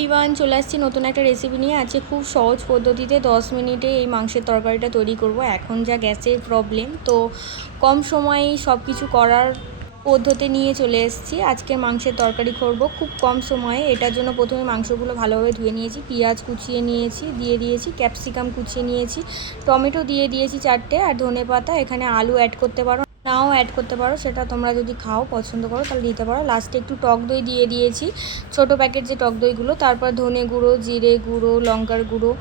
Everyone, চলে আসছি নতুন একটা রেসিপি নিয়ে। আজকে খুব সহজ পদ্ধতিতে 10 মিনিটে এই মাংসের তরকারিটা তৈরি করব। এখন যা গ্যাসের প্রবলেম, তো কম সময়েই সব কিছু করার পদ্ধতি নিয়ে চলে এসেছি। আজকের মাংসের তরকারি করব খুব কম সময়ে। এটার জন্য প্রথমে মাংসগুলো ভালোভাবে ধুয়ে নিয়েছি, পেঁয়াজ কুচিয়ে নিয়েছি, দিয়ে দিয়েছি ক্যাপসিকাম কুচিয়ে নিয়েছি, টমেটো দিয়ে দিয়েছি 4টে, আর ধনেপাতা। এখানে আলু অ্যাড করতে পারো, নাও অ্যাড করতে পারো, সেটা তোমরা যদি খাও পছন্দ করো তাহলে দিতে পারো। লাস্টে একটু টক দই দিয়ে দিয়েছি, ছোটো প্যাকেট যে টক দইগুলো। তারপর ধনে গুঁড়ো, জিরে গুঁড়ো, লঙ্কার গুঁড়ো,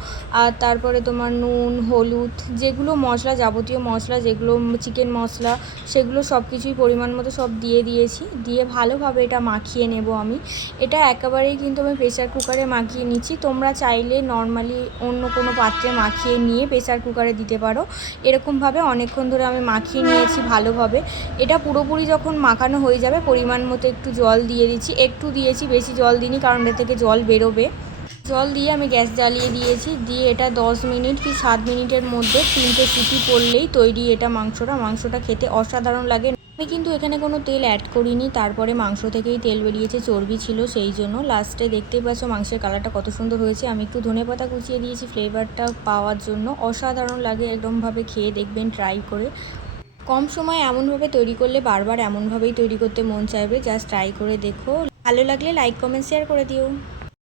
আর তারপরে তোমার নুন, হলুদ, যেগুলো মশলা, যাবতীয় মশলা যেগুলো, চিকেন মশলা, সেগুলো সব কিছুই পরিমাণ মতো সব দিয়ে দিয়েছি। দিয়ে ভালোভাবে এটা মাখিয়ে নেব আমি। এটা একেবারেই কিন্তু আমি প্রেসার কুকারে মাখিয়ে নিচ্ছি। তোমরা চাইলে নর্মালি অন্য কোনো পাত্রে মাখিয়ে নিয়ে প্রেসার কুকারে দিতে পারো। এরকমভাবে অনেকক্ষণ ধরে আমি মাখিয়ে নিয়েছি ভালোভাবে। এটা পুরোপুরি যখন মাখানো হয়ে যাবে, পরিমাণ মতো একটু জল দিয়ে দিচ্ছি। একটু দিয়েছি, বেশি জল দিইনি, কারণ এর থেকে জল বেরোবে। জল দিয়ে আমি গ্যাস জ্বালিয়ে দিয়েছি। দিয়ে এটা 10 মিনিট কি 7 মিনিটের মধ্যে 3টে সিটি পড়লেই তৈরি এটা মাংসটা খেতে অসাধারণ লাগে। আমি কিন্তু এখানে কোনো তেল অ্যাড করিনি, তারপরে মাংস থেকেই তেল বেরিয়েছে, চর্বি ছিল সেই জন্য। লাস্টে দেখতেই পাচ্ছ মাংসের কালারটা কত সুন্দর হয়েছে। আমি একটু ধনেপাতা কুচিয়ে দিয়েছি ফ্লেভারটা পাওয়ার জন্য। অসাধারণ লাগে, একদমভাবে খেয়ে দেখবেন ট্রাই করে। কম সময়ে এমনভাবে তৈরি করলে বারবার এমনভাবেই তৈরি করতে মন চাইবে। জাস্ট ট্রাই করে দেখো। ভালো লাগলে লাইক, কমেন্ট, শেয়ার করে দিও।